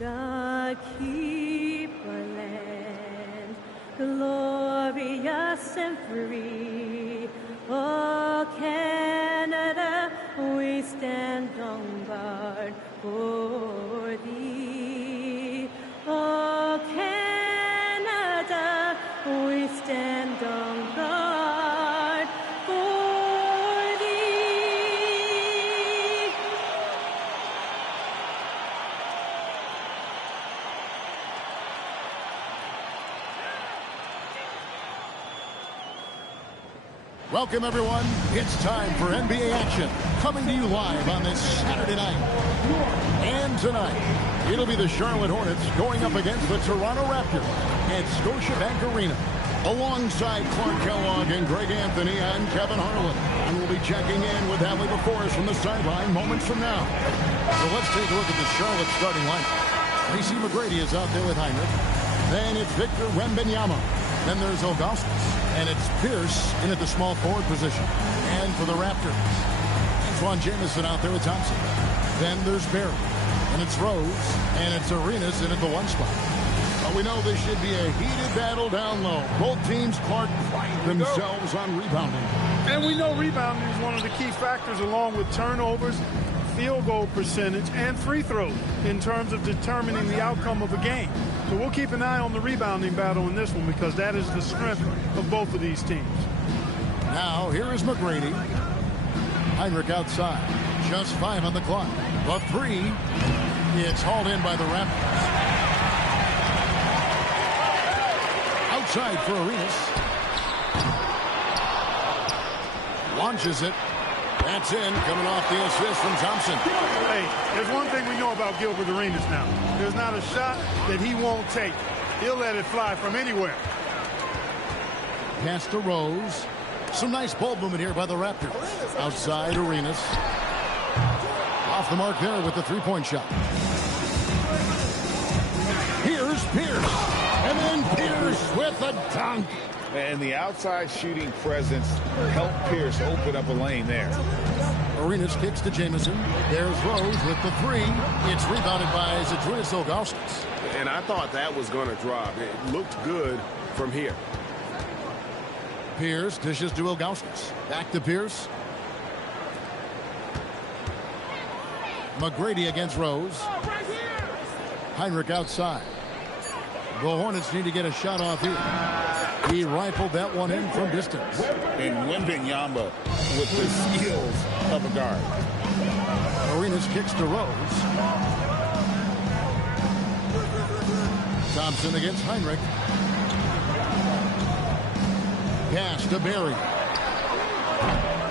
God keep our land glorious and free. Oh, Canada, we stand on guard for thee. Oh, Canada, we stand on guard for thee. Welcome, everyone. It's time for NBA action, coming to you live on this Saturday night. And tonight, it'll be the Charlotte Hornets going up against the Toronto Raptors at Scotiabank Arena. Alongside Clark Kellogg and Greg Anthony, I'm Kevin Harlan, and we'll be checking in with Allie LaForce from the sideline moments from now. So let's take a look at the Charlotte starting lineup. Tracy McGrady is out there with Heinrich. Then it's Victor Wembanyama. Then there's Ilgauskas, and it's Pierce in at the small forward position. And for the Raptors, Antoine Jamison out there with Thompson. Then there's Barry, and it's Rose, and it's Arenas in at the one spot. But we know this should be a heated battle down low. Both teams, Clark, pride themselves on rebounding. And we know rebounding is one of the key factors, along with turnovers, field goal percentage, and free throws in terms of determining the outcome of a game. So we'll keep an eye on the rebounding battle in this one, because that is the strength of both of these teams. Now, here is McGrady. Heinrich outside. Just 5 on the clock. The three, it's hauled in by the Raptors. Outside for Arenas. Launches it. That's in, coming off the assist from Thompson. Hey, there's one thing we know about Gilbert Arenas now. There's not a shot that he won't take. He'll let it fly from anywhere. Pass to Rose. Some nice ball movement here by the Raptors. Outside, Arenas. Off the mark there with the three-point shot. Here's Pierce. And then Pierce with a dunk. And the outside shooting presence helped Pierce open up a lane there. Arenas kicks to Jamison. There's Rose with the three. It's rebounded by Zydrunas Ilgauskas. And I thought that was going to drop. It looked good from here. Pierce dishes to Ilgauskas. Back to Pierce. McGrady against Rose. Heinrich outside. The Hornets need to get a shot off here. He rifled that one in from distance. And Wembanyama with the skills of a guard. Arenas kicks to Rose. Thompson against Heinrich. Pass to Barry.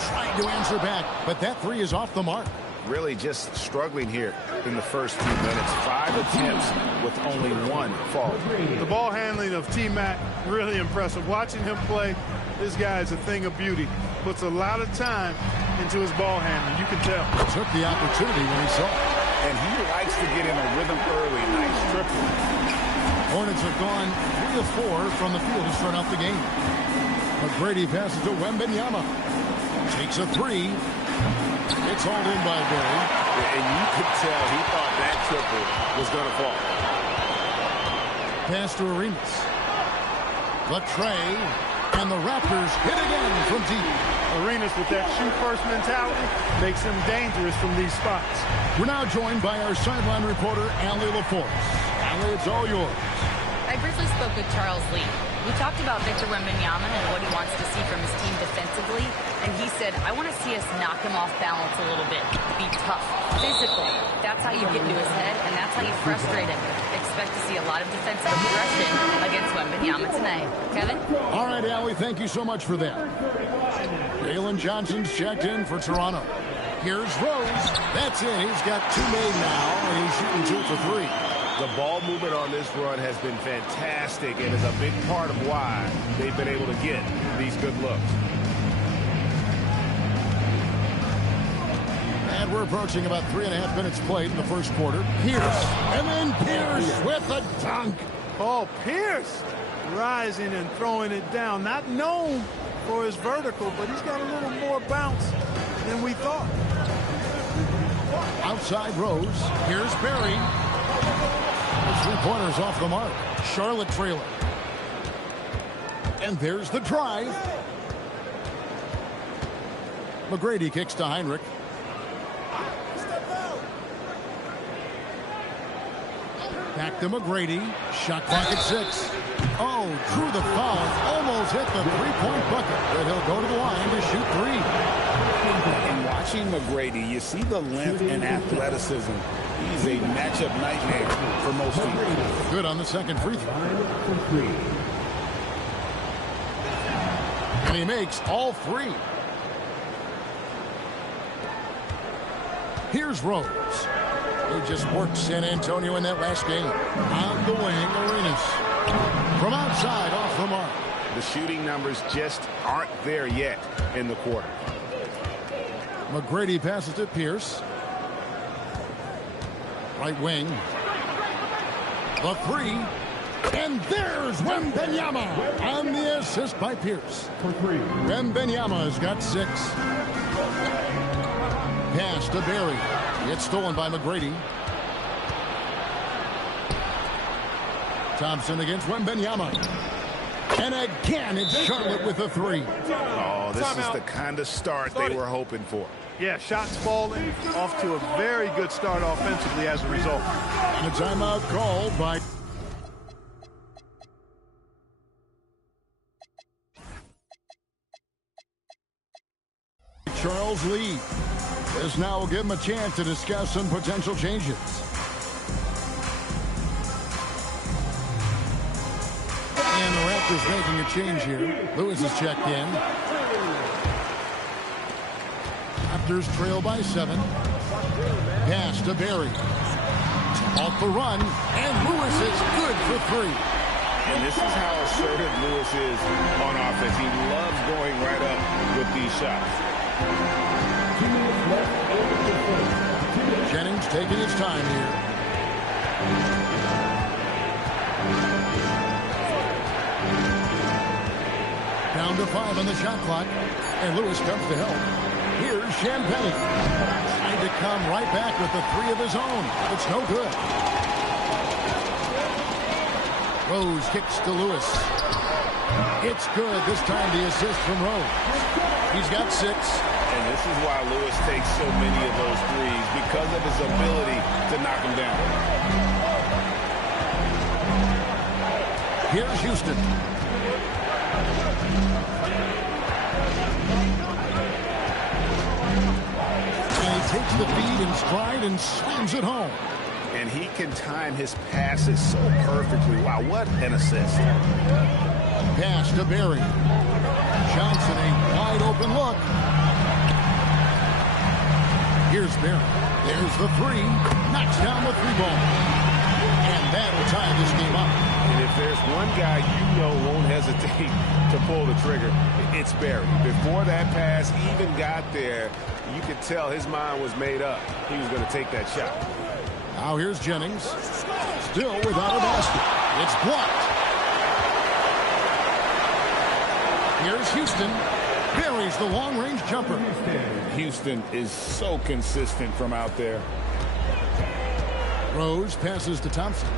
Trying to answer back, but that three is off the mark. Really just struggling here in the first 2 minutes. 5 attempts with only 1 fall. The ball handling of T-Mac, really impressive. Watching him play, this guy is a thing of beauty. Puts a lot of time into his ball handling. You can tell. Took the opportunity when he saw it. And he likes to get in a rhythm early. Nice triple. Hornets have gone 3 of 4 from the field to start out the game. McGrady passes to Wembanyama. Takes a three. It's hauled in by Barry. And you could tell he thought that triple was going to fall. Pass to Arenas. The tray. And the Raptors hit again from deep. Arenas with that shoot-first mentality makes him dangerous from these spots. We're now joined by our sideline reporter, Allie LaForce. Allie, it's all yours. I briefly spoke with Charles Lee. We talked about Victor Wembanyama and what he wants to see from his team defensively, and he said, I want to see us knock him off balance a little bit, be tough, physical. That's how you get into his head, and that's how you frustrate him. Expect to see a lot of defensive aggression against Wembanyama tonight. Kevin? All right, Allie, thank you so much for that. Jalen Johnson's checked in for Toronto. Here's Rose. That's it. He's got 2 made now, and he's shooting 2 for 3. The ball movement on this run has been fantastic and is a big part of why they've been able to get these good looks. And we're approaching about 3.5 minutes played in the first quarter. Pierce, and then Pierce with a dunk. Oh, Pierce rising and throwing it down. Not known for his vertical, but he's got a little more bounce than we thought. Outside Rose. Here's Barry. three-pointers off the mark. Charlotte trailing. And there's the drive. McGrady kicks to Heinrich. Back to McGrady. Shot clock at 6. Oh, drew the foul. Almost hit the three-point bucket. But he'll go to the line to shoot 3. And watching McGrady, you see the length and athleticism. He's a matchup nightmare for most teams. Good on the second free throw. And he makes all 3. Here's Rose. He just worked San Antonio in that last game. On the wing, Arenas. From outside, off the mark. The shooting numbers just aren't there yet in the quarter. McGrady passes to Pierce. Right wing. The 3. And there's Wembenyama on the assist by Pierce. Wembenyama's got 6. Pass to Barry. It's stolen by McGrady. Thompson against Wembenyama. And again, it's Charlotte with a 3. Oh, this is the kind of start they were hoping for. Yeah, shots falling, off to a very good start offensively as a result. And a timeout called by Charles Lee. This now will give him a chance to discuss some potential changes. And the Raptors making a change here. Lewis is checked in. Raptors trail by 7. Pass to Barry. Off the run, and Lewis is good for 3. And this is how assertive Lewis is on offense. He loves going right up with these shots. Jennings taking his time here. Down to 5 on the shot clock, and Lewis comes to help. Here's Champagne. Trying to come right back with the 3 of his own. It's no good. Rose kicks to Lewis. It's good. This time the assist from Rose. He's got 6. And this is why Lewis takes so many of those threes, because of his ability to knock them down. Here's Houston. And he takes the feed in stride and slams it home. And he can time his passes so perfectly. Wow, what an assist. Pass to Barry. Johnson, a wide open look. Here's Barry. There's the 3. Knocks down the 3-ball. And that'll tie this game up. And if there's one guy you know won't hesitate to pull the trigger, it's Barry. Before that pass even got there, you could tell his mind was made up. He was going to take that shot. Now here's Jennings. Still without a basket. It's blocked. Here's Houston. Buries the long-range jumper. Houston is so consistent from out there. Rose passes to Thompson.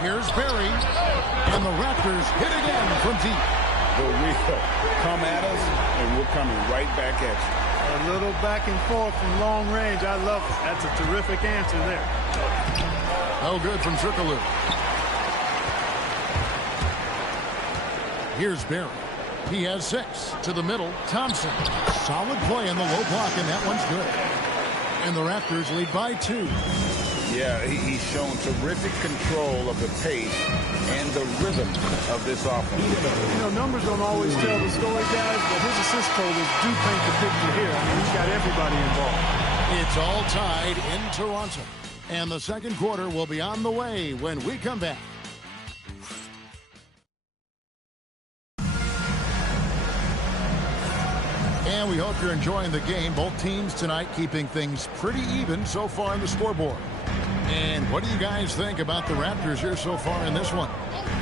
Here's Barry. And the Raptors hit again from deep. The real come at us, and we're coming right back at you. A little back and forth from long range. I love it. That's a terrific answer there. No good from Circulou. Here's Barry. He has 6 to the middle. Thompson. Solid play in the low block, and that one's good. And the Raptors lead by 2. Yeah, he's shown terrific control of the pace and the rhythm of this offense. You know, numbers don't always tell the story, guys, but his assist totals do paint the picture here. I mean, he's got everybody involved. It's all tied in Toronto. And the second quarter will be on the way when we come back. And we hope you're enjoying the game. Both teams tonight keeping things pretty even so far on the scoreboard. And what do you guys think about the Raptors here so far in this one?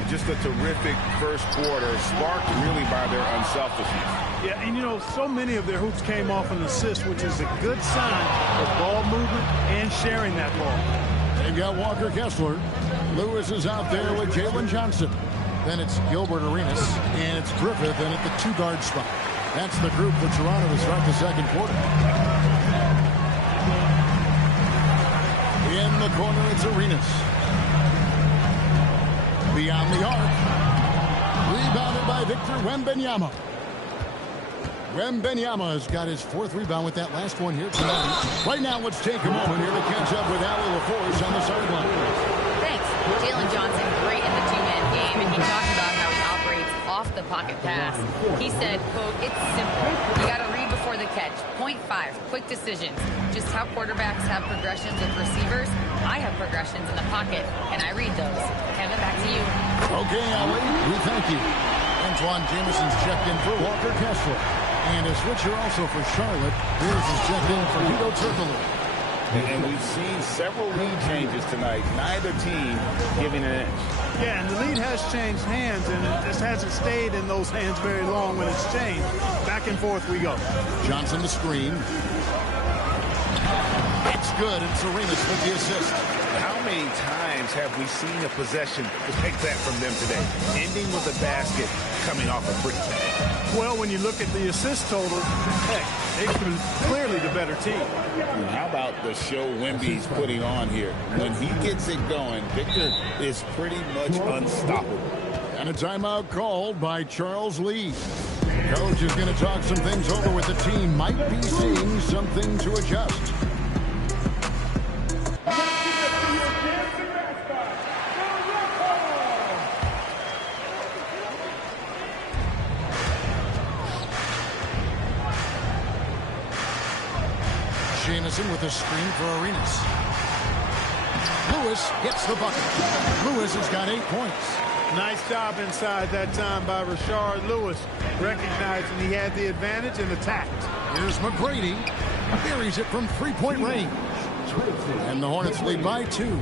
Just a terrific first quarter, sparked really by their unselfishness. Yeah, and you know, so many of their hoops came off an assist, which is a good sign of ball movement and sharing that ball. They've got Walker Kessler. Lewis is out there with Jalen Johnson. Then it's Gilbert Arenas, and it's Griffith in at the 2-guard spot. That's the group for Toronto to start the second quarter. In the corner, it's Arenas. Beyond the arc. Rebounded by Victor Wembanyama. Wembanyama has got his 4th rebound with that last one here tonight. Right now, let's take a moment here to catch up with Allie LaForce on the sideline. Thanks. Jalen Johnson, great in the two-man game, and he talked about how he operates off the pocket pass. He said, quote, "It's simple. You got to read before the catch. Point 5, quick decisions. Just how quarterbacks have progressions with receivers. I have progressions in the pocket, and I read those." Kevin, back to you. Okay, Allie, we thank you. Antoine Jamison's checked in for Walker Kessler. And a switcher also for Charlotte. Here's his checked in for Hito Turkoglu. And we've seen several lead changes tonight. Neither team giving an edge. Yeah, and the lead has changed hands, and it just hasn't stayed in those hands very long when it's changed. Back and forth we go. Johnson the screen. It's good. It's Arenas with the assist. How many times have we seen a possession like that from them today? Ending with a basket, coming off a free. Well, when you look at the assist total, heck, they're clearly the better team. And how about the show Wemby's putting on here? When he gets it going, Victor is pretty much unstoppable. And a timeout called by Charles Lee. Coach is going to talk some things over with the team. Might be seeing something to adjust. Jamison with a screen for Arenas. Lewis hits the bucket. Lewis has got 8 points. Nice job inside that time by Rashard Lewis, recognizing he had the advantage and attacked. Here's McGrady. Buries it from 3-point range. And the Hornets lead by 2.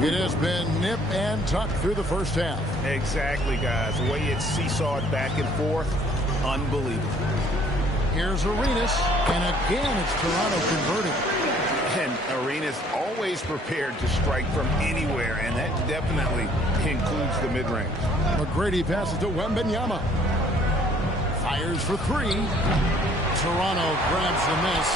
It has been nip and tuck through the first half. Exactly, guys. The way it's seesawed back and forth, unbelievable. Here's Arenas, and again it's Toronto converting. And Arenas always prepared to strike from anywhere, and that definitely includes the mid-range. McGrady passes to Wembanyama. Fires for 3. Toronto grabs the miss.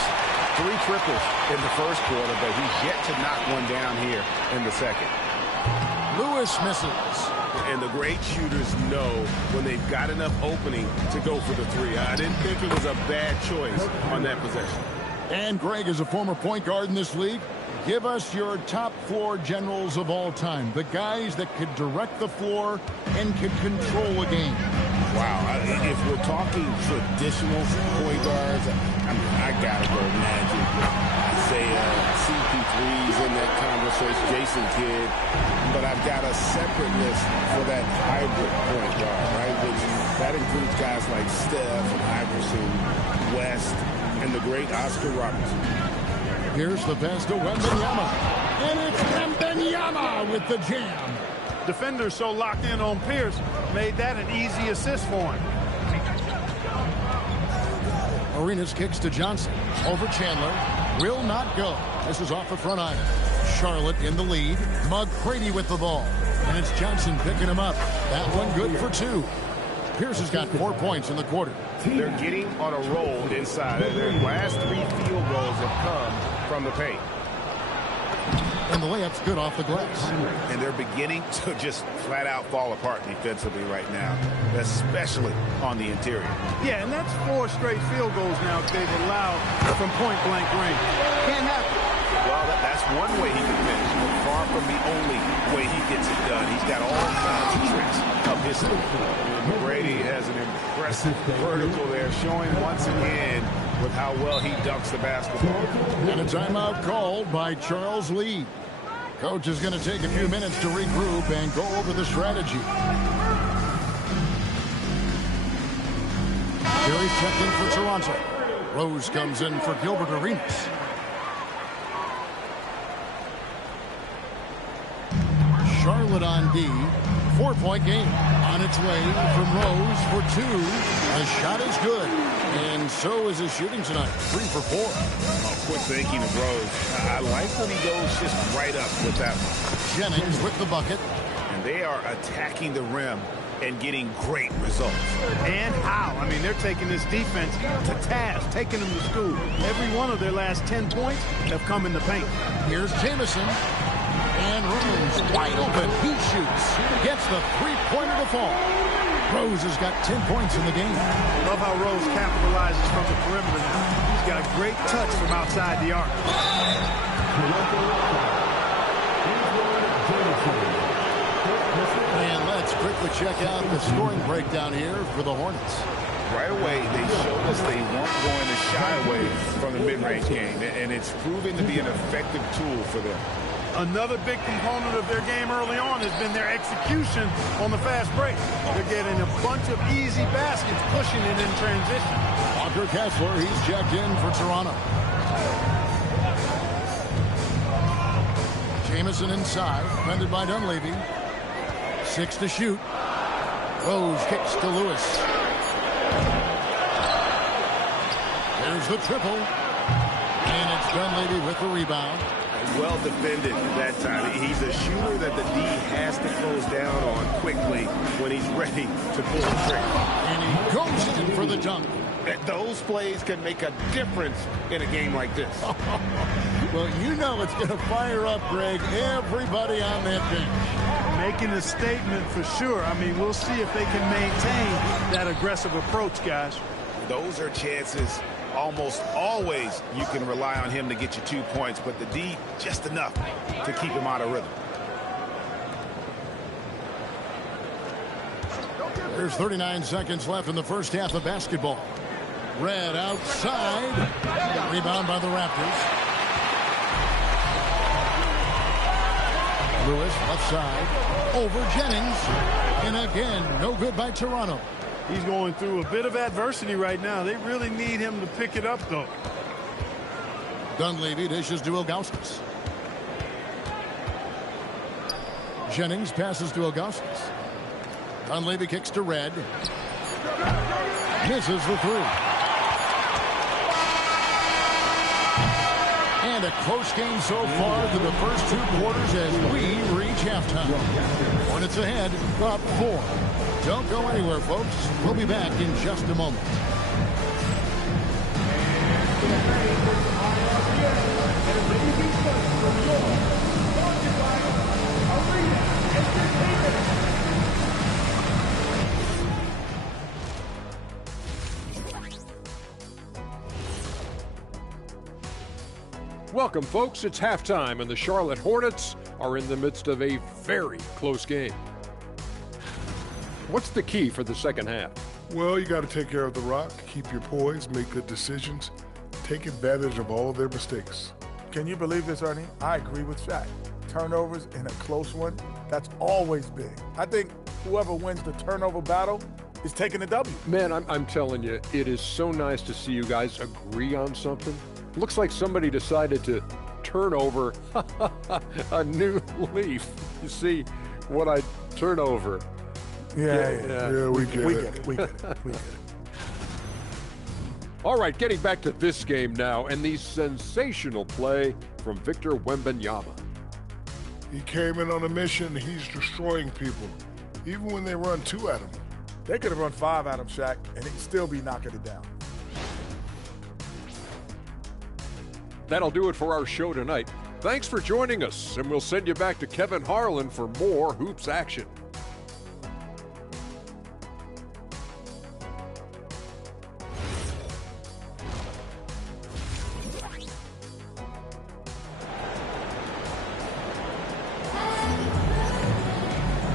3 triples in the first quarter, but he's yet to knock one down here in the second. Lewis misses. And the great shooters know when they've got enough opening to go for the 3. I didn't think it was a bad choice on that possession. And Greg is a former point guard in this league. Give us your top 4 generals of all time. The guys that could direct the floor and could control a game. Wow, if we're talking traditional point guards, I gotta go Magic. Say CP3's in that conversation, Jason Kidd, but I've got a separate list for that hybrid point guard, right? Which that includes guys like Steph, Iverson, West, and the great Oscar Robertson. Here's the pass to Wembanyama. And it's Wembanyama with the jam. Defenders so locked in on Pierce made that an easy assist for him. Arenas kicks to Johnson. Over Chandler. Will not go. This is off the front iron. Charlotte in the lead. McGrady with the ball. And it's Johnson picking him up. That one good for 2. Pierce has got 4 points in the quarter. They're getting on a roll inside. Their last 3 field goals have come from the paint. And the layup's good off the glass. And they're beginning to just flat out fall apart defensively right now, especially on the interior. Yeah, and that's 4 straight field goals now they've allowed from point-blank range. Can't happen. Well, that's one way he can finish, but far from the only way he gets it done. He's got all kinds of tricks up his sleeve. Brady has an impressive vertical there, showing once again with how well he dunks the basketball. And a timeout called by Charles Lee. Coach is going to take a few minutes to regroup and go over the strategy. Jerry checked in for Toronto. Rose comes in for Gilbert Arenas. Charlotte on D. 4-point game. On its way from Rose for 2. The shot is good. And so is his shooting tonight. 3 for 4. Oh, quick thinking of Rose. I like when he goes just right up with that one. Jennings with the bucket. And they are attacking the rim and getting great results. And how? I mean, they're taking this defense to task, taking them to school. Every one of their last 10 points have come in the paint. Here's Jamison. And Rose wide open. He shoots. Gets the three-pointer to fall. Rose has got 10 points in the game. Love how Rose capitalizes from the perimeter now. He's got a great touch from outside the arc. And let's quickly check out the scoring breakdown here for the Hornets. Right away, they showed us they weren't going to shy away from the mid-range game, and it's proving to be an effective tool for them. Another big component of their game early on has been their execution on the fast break. They're getting a bunch of easy baskets, pushing it in transition. Walker Kessler, he's checked in for Toronto. Jamison inside, defended by Dunleavy. 6 to shoot. Rose kicks to Lewis. There's the triple. And it's Dunleavy with the rebound. Well defended that time. He's a shooter that the D has to close down on quickly when he's ready to pull the trigger. And he goes in for the dunk. Those plays can make a difference in a game like this. Well, you know it's going to fire up, Greg, everybody on that bench. Making a statement for sure. I mean, we'll see if they can maintain that aggressive approach, guys. Those are chances. Almost always you can rely on him to get you 2 points, but the D just enough to keep him out of rhythm. There's 39 seconds left in the first half of basketball. Red outside. Rebound by the Raptors. Lewis left side. Over Jennings. And again, no good by Toronto. He's going through a bit of adversity right now. They really need him to pick it up, though. Dunleavy dishes to Ilgauskas. Jennings passes to Ilgauskas. Dunleavy kicks to Red. Misses the 3. And a close game so far through the first 2 quarters as we reach halftime. Hornets ahead, up 4. Don't go anywhere, folks. We'll be back in just a moment. Welcome, folks. It's halftime, and the Charlotte Hornets are in the midst of a very close game. What's the key for the second half? Well, you got to take care of the rock, keep your poise, make good decisions, take advantage of all of their mistakes. Can you believe this, Ernie? I agree with Shaq. Turnovers in a close one, that's always big. I think whoever wins the turnover battle is taking the W. Man, I'm telling you, it is so nice to see you guys agree on something. Looks like somebody decided to turn over a new leaf. You see what I turn over. Yeah, we get it. We get it. All right, getting back to this game now, and the sensational play from Victor Wembanyama. He came in on a mission. He's destroying people, even when they run 2 at him. They could have run 5 at him, Shaq, and he'd still be knocking it down. That'll do it for our show tonight. Thanks for joining us, and we'll send you back to Kevin Harlan for more hoops action.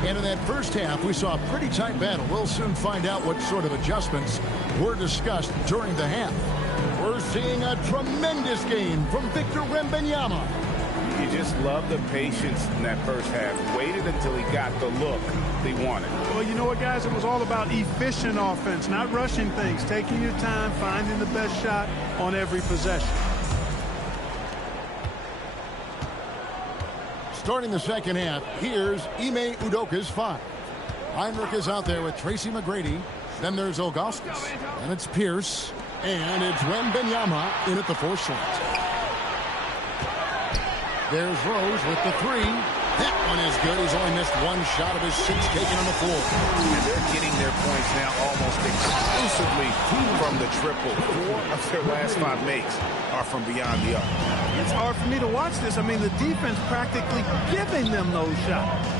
And in that first half, we saw a pretty tight battle. We'll soon find out what sort of adjustments were discussed during the half. We're seeing a tremendous game from Victor Wembanyama. You just love the patience in that first half. Waited until he got the look they wanted. Well, you know what, guys? It was all about efficient offense, not rushing things, taking your time, finding the best shot on every possession. Starting the second half, here's Ime Udoka's 5. Heinrich is out there with Tracy McGrady. Then there's Ilgauskas. And it's Pierce. And it's Wemby in at the 4 slot. There's Rose with the 3. That one is good. He's only missed 1 shot of his 6 taken on the floor. And they're getting their points now almost exclusively from the triple. 4 of their last 5 makes are from beyond the arc. It's hard for me to watch this. I mean, the defense practically giving them those shots.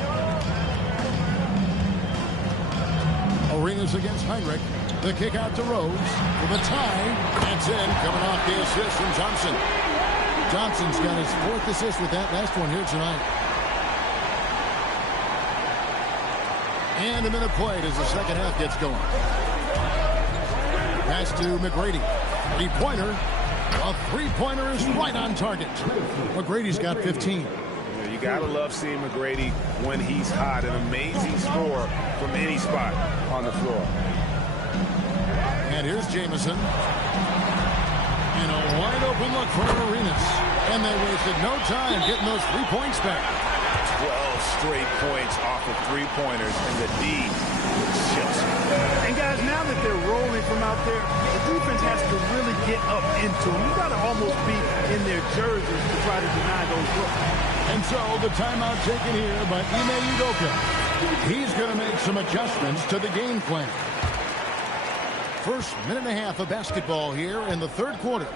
Arenas against Heinrich. The kick out to Rose for the tie. That's in. Coming off the assist from Johnson. Johnson's got his 4th assist with that last one here tonight. And a minute played as the second half gets going. Pass to McGrady. 3-pointer. A 3-pointer is right on target. McGrady's got 15. You gotta love seeing McGrady when he's hot. An amazing score from any spot on the floor. And here's Jamison. And a wide open look for Arenas. And they wasted no time getting those 3 points back. 12 straight points off of 3-pointers, and the D shifts. And guys, now that they're rolling from out there, the defense has to really get up into them. You got to almost be in their jerseys to try to deny those looks. And so the timeout taken here by Ime Udoka. He's going to make some adjustments to the game plan. First minute and a half of basketball here in the 3rd quarter.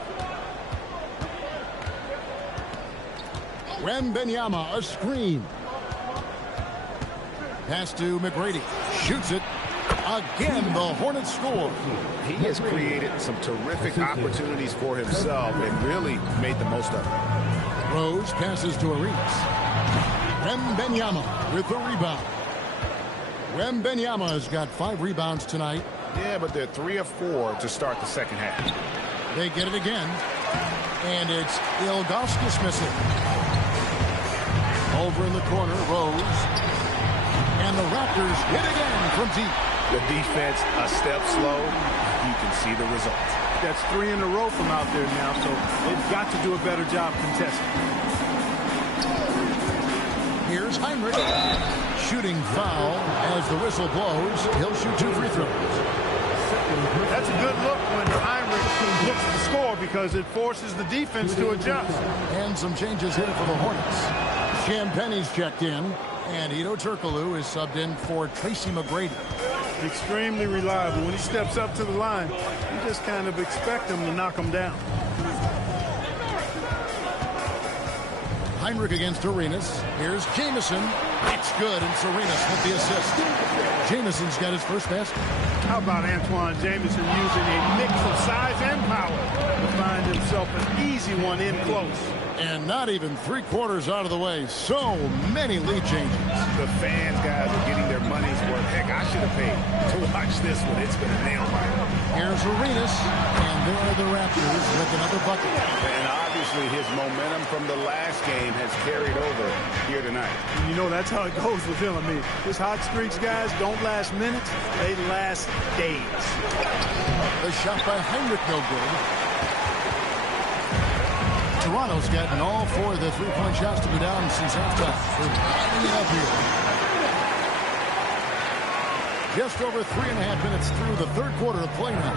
Wemby, a screen. Pass to McGrady. Shoots it. Again, the Hornets score. He has created some terrific opportunities for himself and really made the most of it. Rose passes to Arenas. Wemby with the rebound. Wemby has got 5 rebounds tonight. Yeah, but they're 3 of 4 to start the second half. They get it again. And it's Ilgauskas missing. Over in the corner, Rose. And the Raptors hit again from deep. The defense a step slow. You can see the results. That's 3 in a row from out there now, so they've got to do a better job contesting. Here's Heinrich. Shooting foul as the whistle blows. He'll shoot 2 free throws. That's a good look when Heinrich looks to score because it forces the defense to adjust. And some changes here for the Hornets. Champagne's checked in, and Hedo Turkoglu is subbed in for Tracy McGrady. Extremely reliable. When he steps up to the line, you just kind of expect him to knock him down. Heinrich against Arenas. Here's Jamison. It's good, and Arenas with the assist. Jamison's got his first basket. How about Antoine Jamison using a mix of size and power to find himself an easy one in close? And not even 3/4 out of the way. So many lead changes. The fans, guys, are getting their money's worth. Heck, I should have paid to watch this one. It's been a nail biter. Here's Arenas, and there are the Raptors with another bucket. And obviously his momentum from the last game has carried over here tonight. You know, that's how it goes with him. I mean, his hot streaks, guys, don't last minutes. They last days. The shot by Heinrich, no good. Toronto's gotten all 4 of the 3-point shots to go down since halftime. They're lining it up here. Just over 3.5 minutes through the 3rd quarter of play now.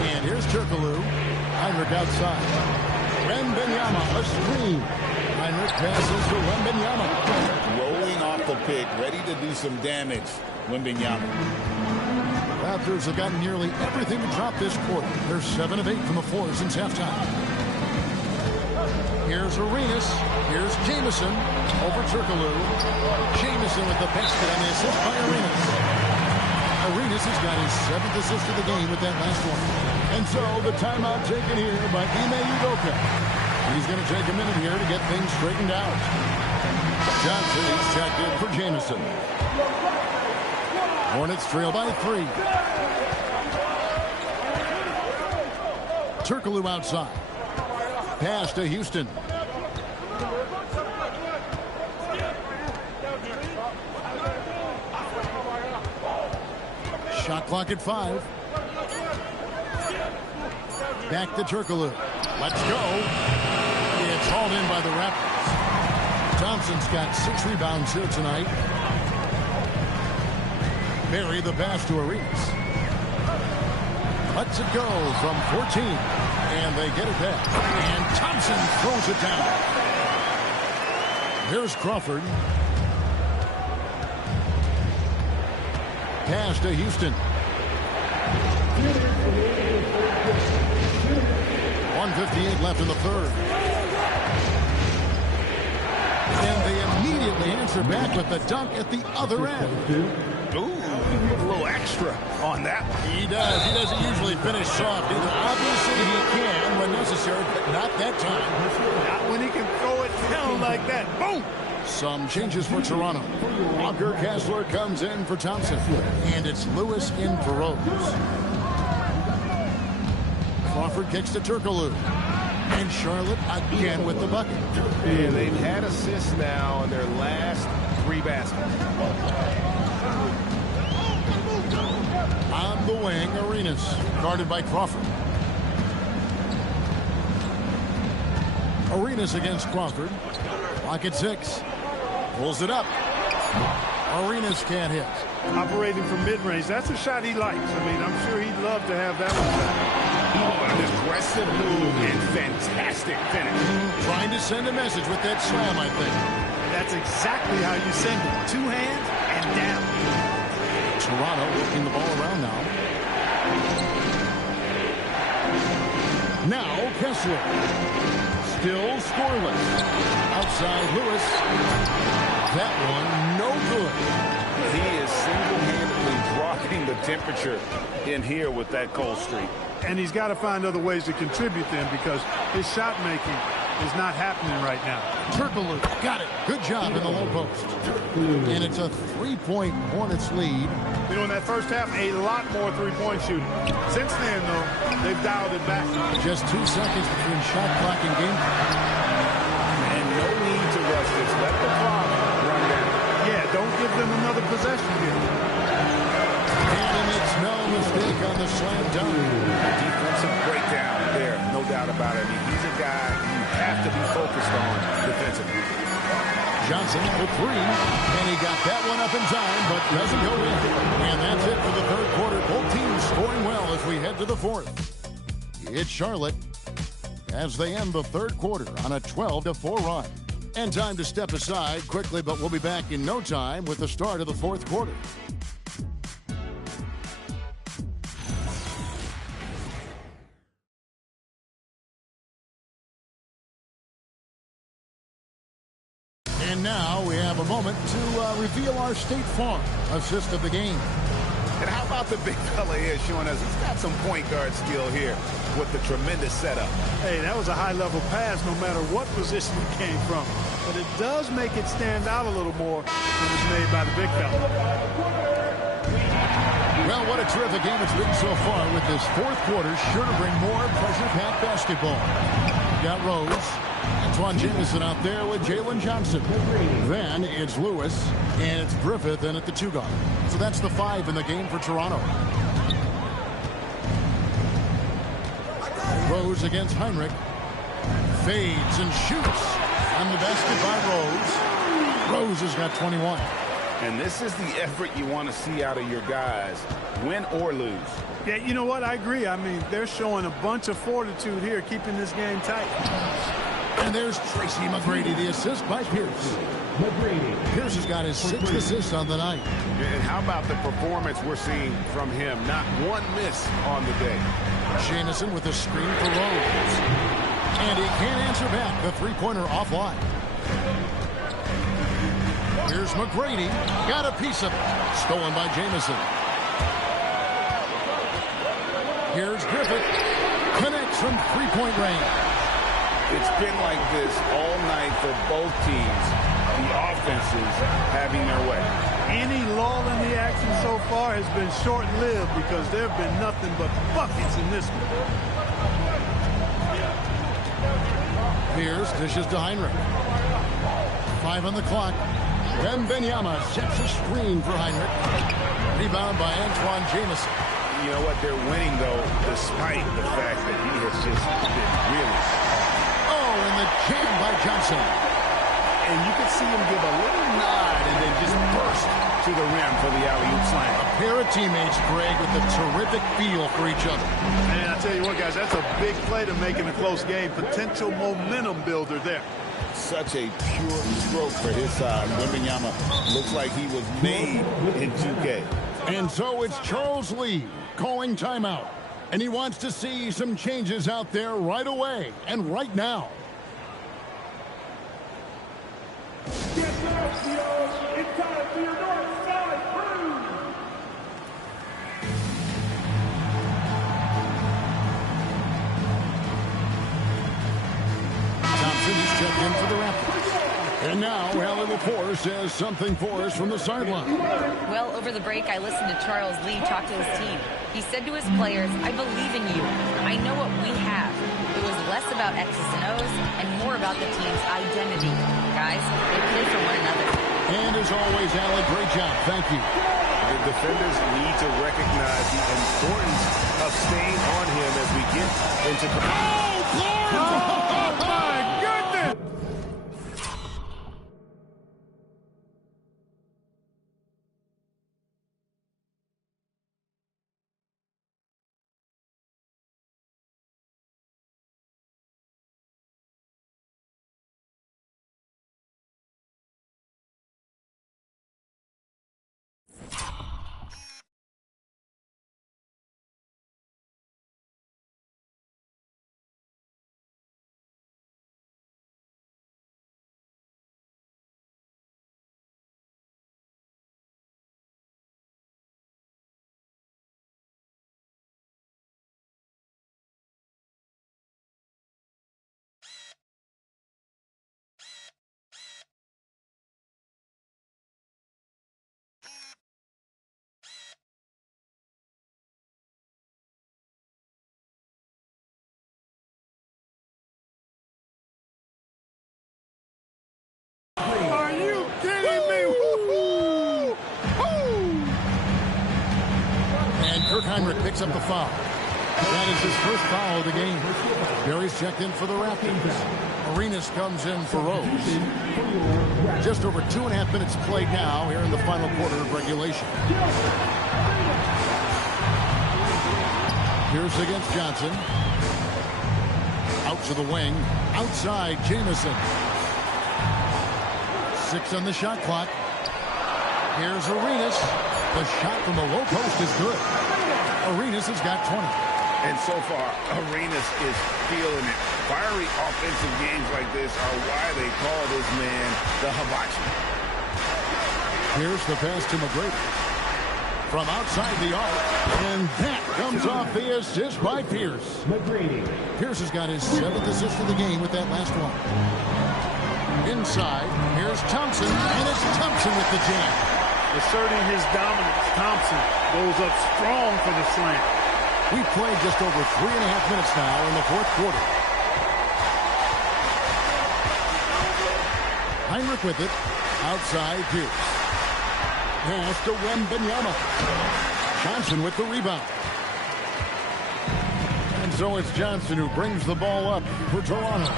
And here's Turkoglu. Heinrich outside. Wemby, a screen. Heinrich passes to Wemby. Rolling off the pick, ready to do some damage. Wemby. Raptors have gotten nearly everything to drop this quarter. They're 7 of 8 from the floor since halftime. Here's Arenas. Here's Jamison over Turkoglu. Jamison with the basket on the assist by Arenas. Arenas has got his 7th assist of the game with that last one. And so the timeout taken here by Ime Udoka. He's going to take a minute here to get things straightened out. Johnson is checked in for Jamison. Hornets trail by 3. Turkoglu outside. Pass to Houston. Shot clock at 5. Back to Turkoglu. Let's go. It's hauled in by the Raptors. Thompson's got 6 rebounds here tonight. Bury the pass to Arenas. Lets it go from 14. And they get it back. And Thompson throws it down. Here's Crawford. Pass to Houston. 1:58 left in the third. And they immediately answer back with the dunk at the other end. Ooh, he put a little extra on that. He does. He doesn't usually finish soft either. Obviously, he can when necessary, but not that time. Not when he can throw it down like that. Boom! Some changes for Toronto. Walker Kessler comes in for Thompson. And it's Lewis in for Rose. Crawford kicks to Turkoglu. And Charlotte again with the bucket. And they've had assists now in their last 3 baskets. On the wing, Arenas, guarded by Crawford. Arenas against Crawford. Clock at 6. Pulls it up. Arenas can't hit. Operating from mid-range, that's a shot he likes. I mean, I'm sure he'd love to have that one back. Oh, an aggressive move and fantastic finish. Trying to send a message with that slam, I think. That's exactly how you send it. 2 hands and down. Toronto working the ball around now. Now Kessler. Still scoreless. Outside Lewis. That one no good. He is single-handedly dropping the temperature in here with that cold streak. And he's got to find other ways to contribute then because his shot making is not happening right now. Turkoglu got it. Good job in the low post. And it's a 3-point Hornets lead. You know, in that first half, a lot more three-point shooting. Since then, though, they've dialed it back. Just 2 seconds between shot clock and game clock. And no need to rush this. Let the clock run down. Yeah, don't give them another possession here. And he makes no mistake on the slam dunk. Defensive breakdown there, no doubt about it. I mean, he's a guy you have to be focused on defensively. Johnson for 3, and he got that one up in time, but doesn't go in. And that's it for the third quarter. Both teams scoring well as we head to the fourth. It's Charlotte as they end the third quarter on a 12-4 run. And time to step aside quickly, but we'll be back in no time with the start of the fourth quarter. And now we have a moment to reveal our State Farm assist of the game. And how about the big fella here showing us he's got some point guard skill here with the tremendous setup. Hey, that was a high-level pass no matter what position it came from. But it does make it stand out a little more when it's made by the big fella. Well, what a terrific game it's been so far with this fourth quarter. Sure to bring more pressure-packed basketball. Got Rose. Antoine Jamison out there with Jalen Johnson. Then it's Lewis, and it's Griffith in at the 2 guard. So that's the 5 in the game for Toronto. Rose against Heinrich. Fades and shoots. On the basket by Rose. Rose has got 21. And this is the effort you want to see out of your guys, win or lose. Yeah, you know what? I agree. I mean, they're showing a bunch of fortitude here, keeping this game tight. And there's Tracy McGrady, the assist by Pierce. Pierce has got his 6th assist on the night. And how about the performance we're seeing from him? Not one miss on the day. Jamison with a screen for Rose. And he can't answer back. The 3-pointer offline. Here's McGrady. Got a piece of it. Stolen by Jamison. Here's Griffith. Connects from 3-point range. It's been like this all night for both teams. The offenses having their way. Any lull in the action so far has been short-lived because there have been nothing but buckets in this one. Pierce dishes to Heinrich. 5 on the clock. Wemby sets a screen for Heinrich. Rebound by Antoine Jamison. You know what? They're winning, though, despite the fact that he has just been really... And the jam by Johnson. And you can see him give a little nod and then just burst to the rim for the alley-oop slam. pair of teammates, Greg, with a terrific feel for each other. Man, I tell you what, guys, that's a big play to make in a close game. Potential momentum builder there. Such a pure stroke for his side. Wemby looks like he was made in 2K. And so it's Charles Lee calling timeout. And he wants to see some changes out there right away and right now. Get up, yo! It's time for your north side crew! Thompson is checked in for the Raptors. And now, Allie LaForce says something for us from the sideline. Well, over the break, I listened to Charles Lee talk to his team. He said to his players, I believe in you. I know what we have. It was less about X's and O's and more about the team's identity. Guys, they play for one another. And as always, Allie, great job. Thank you. The defenders need to recognize the importance of staying on him as we get into... Oh, my goodness! Are you kidding me? Woo-hoo! And Kirk picks up the foul. That is his first foul of the game. Barry's checked in for the Raptors. Arenas comes in for Rose. Just over 2.5 minutes played now here in the final quarter of regulation. Pierce against Johnson. Out to the wing. Outside, Jamison. 6 on the shot clock. Here's Arenas. The shot from the low post is good. Arenas has got 20. And so far, Arenas is feeling it. Fiery offensive games like this are why they call this man the Hibachi. Here's the pass to McGrady. From outside the arc. And that comes off the assist by Pierce. McGrady. Pierce has got his 7th assist of the game with that last one. Inside, here's Thompson, and it's Thompson with the jam. Asserting his dominance, Thompson goes up strong for the slam. We've played just over 3.5 minutes now in the fourth quarter. Heinrich with it. Outside, Pierce. Pass to Wemby. Johnson with the rebound. And so it's Johnson who brings the ball up for Toronto.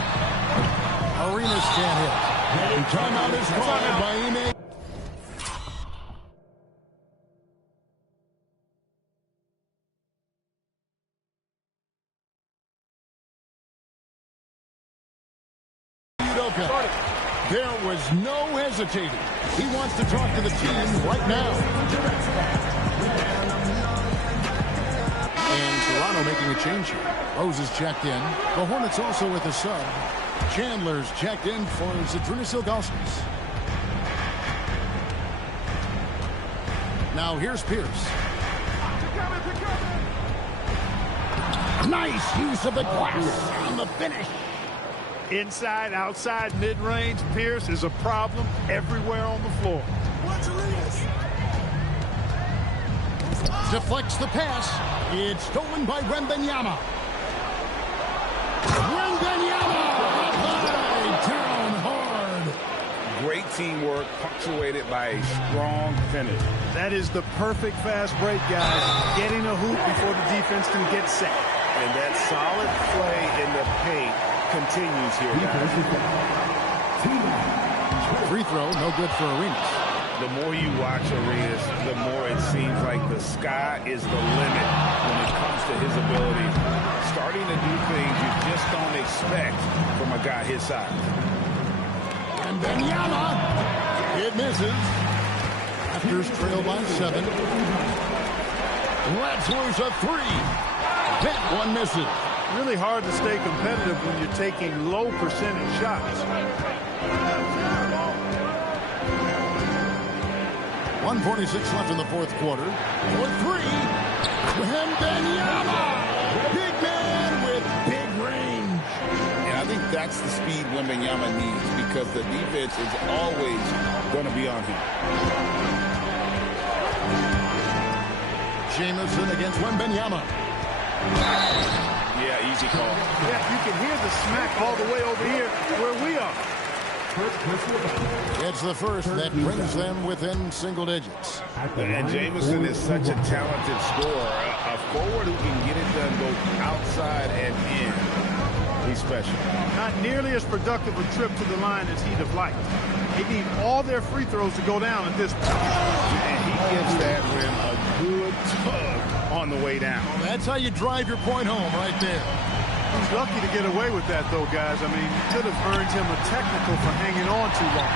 Arenas can't hit. And timeout is called by Ime. There was no hesitating. He wants to talk to the team right now. And Toronto making a change here. Rose is checked in. The Hornets also with a sub. Chandler's checked in for Zydrunas. Now here's Pierce. Nice use of the glass on the finish. Inside, outside, mid-range, Pierce is a problem everywhere on the floor. Deflects the pass. It's stolen by Wembanyama. Wembanyama! Applied down hard. Great teamwork punctuated by a strong finish. That is the perfect fast break, guys. Getting a hoop before the defense can get set. And that solid play in the paint continues here, guys. Free throw, no good for Arenas. The more you watch Arenas, the more it seems like the sky is the limit when it comes to his ability. Starting to do things you just don't expect from a guy his size. And Wemby, it misses. Raptors trail by 7. Let's lose a 3. That one misses. Really hard to stay competitive when you're taking low percentage shots. 1:46 left in the fourth quarter. For 3. Wemby, big man with big range. And I think that's the speed Wembenyama needs because the defense is always going to be on him. Jamison against Wembenyama. Yeah, easy call. Yeah, you can hear the smack all the way over here where we are. It's the first that brings them within single digits. And Jamison is such a talented scorer. A forward who can get it done both outside and in. He's special. Not nearly as productive a trip to the line as he'd have liked. They need all their free throws to go down at this point. And he gives that rim a good tug on the way down. Well, that's how you drive your point home right there. He's lucky to get away with that, though, guys. I mean, could have earned him a technical for hanging on too long.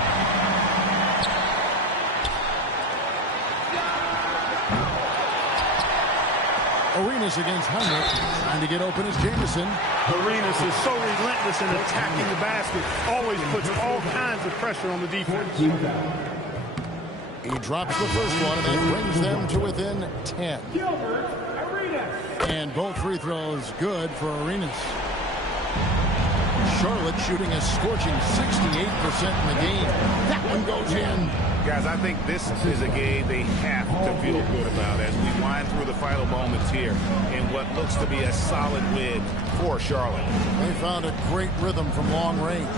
Arenas against Heinrich. Trying to get open is Jamison. Arenas is so relentless in attacking the basket. Always puts all kinds of pressure on the defense. He drops the first one, and that brings them to within 10. And both free throws good for Arenas. Charlotte shooting a scorching 68% in the game. That one goes in. Guys, I think this is a game they have to feel good about as we wind through the final moments here in what looks to be a solid win for Charlotte. They found a great rhythm from long range.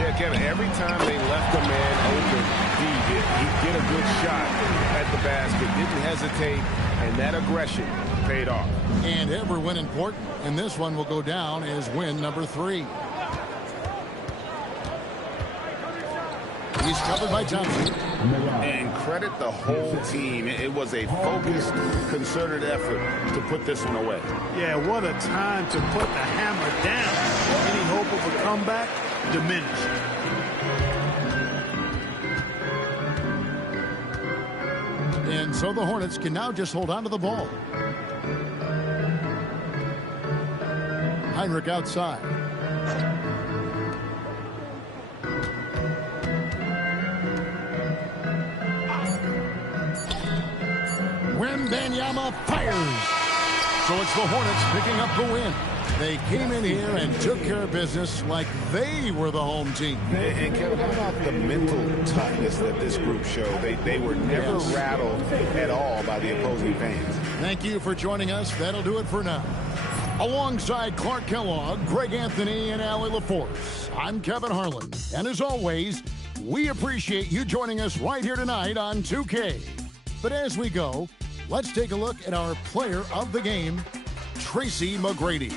Yeah, Kevin, every time they left a man open, he'd get a good shot at the basket, didn't hesitate, and that aggression paid off. And every win important, and this one will go down as win number 3. He's covered by Thompson. And credit the whole team. It was a focused, concerted effort to put this one away. Yeah, what a time to put the hammer down. Any hope of a comeback diminished. And so the Hornets can now just hold on to the ball. Heinrich outside. Wembenyama fires. So it's the Hornets picking up the win. They came in here and took care of business like they were the home team. And Kevin, how about the mental toughness that this group showed? They were never rattled at all by the opposing fans. Thank you for joining us. That'll do it for now. Alongside Clark Kellogg, Greg Anthony, and Allie LaForce, I'm Kevin Harlan. And as always, we appreciate you joining us right here tonight on 2K. But as we go, let's take a look at our player of the game, Tracy McGrady.